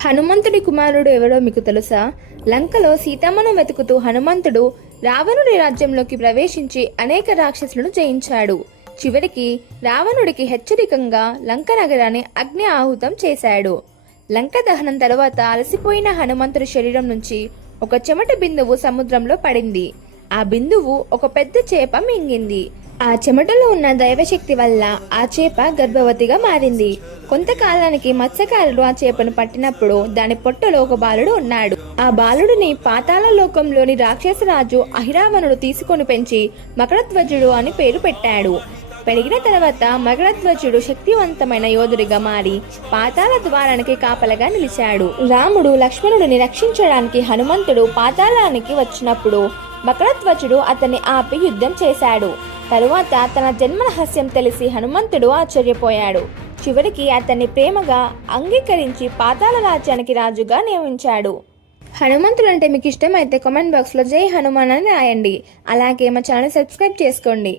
హనుమంతుడి కుమారుడు ఎవరో మీకు తెలుసా? లంకలో సీతమ్మను వెతుకుతూ హనుమంతుడు రావణుడి రాజ్యంలోకి ప్రవేశించి అనేక రాక్షసులను జయించాడు. చివరికి రావణుడికి హెచ్చరికంగా లంక నగరాన్ని అగ్ని ఆహుతం చేశాడు. లంక దహనం తర్వాత అలసిపోయిన హనుమంతుడి శరీరం నుంచి ఒక చెమట బిందువు సముద్రంలో పడింది. ఆ బిందువు ఒక పెద్ద చేప మింగింది. ఆ చెమటలో ఉన్న దైవశక్తి వల్ల ఆ చేప గర్భవతిగా మారింది. కొంతకాలానికి మత్స్యకారులు ఆ చేపను పట్టినప్పుడు దాని పొట్టలో ఒక బాలుడు ఉన్నాడు. ఆ బాలుడిని పాతాళ లోకంలోని రాక్షసరాజు అహిరావణుడు తీసుకొని పెంచి మకరధ్వజుడు అని పేరు పెట్టాడు. పెరిగిన తర్వాత మకరధ్వజుడు శక్తివంతమైన యోధుడిగా మారి పాతాళ ద్వారానికి కాపలగా నిలిచాడు. రాముడు లక్ష్మణుడిని రక్షించడానికి హనుమంతుడు పాతాళానికి వచ్చినప్పుడు మకరధ్వజుడు అతన్ని ఆపి యుద్ధం చేశాడు. తరువాత తన జన్మ రహస్యం తెలిసి హనుమంతుడు ఆశ్చర్యపోయాడు. చివరికి అతన్ని ప్రేమగా అంగీకరించి పాతాళ రాజ్యానికి రాజుగా నియమించాడు. హనుమంతుడు అంటే మీకు ఇష్టమైతే కామెంట్ బాక్స్లో జై హనుమాన్ అని రాయండి. అలాగే మా ఛానల్ సబ్స్క్రైబ్ చేసుకోండి.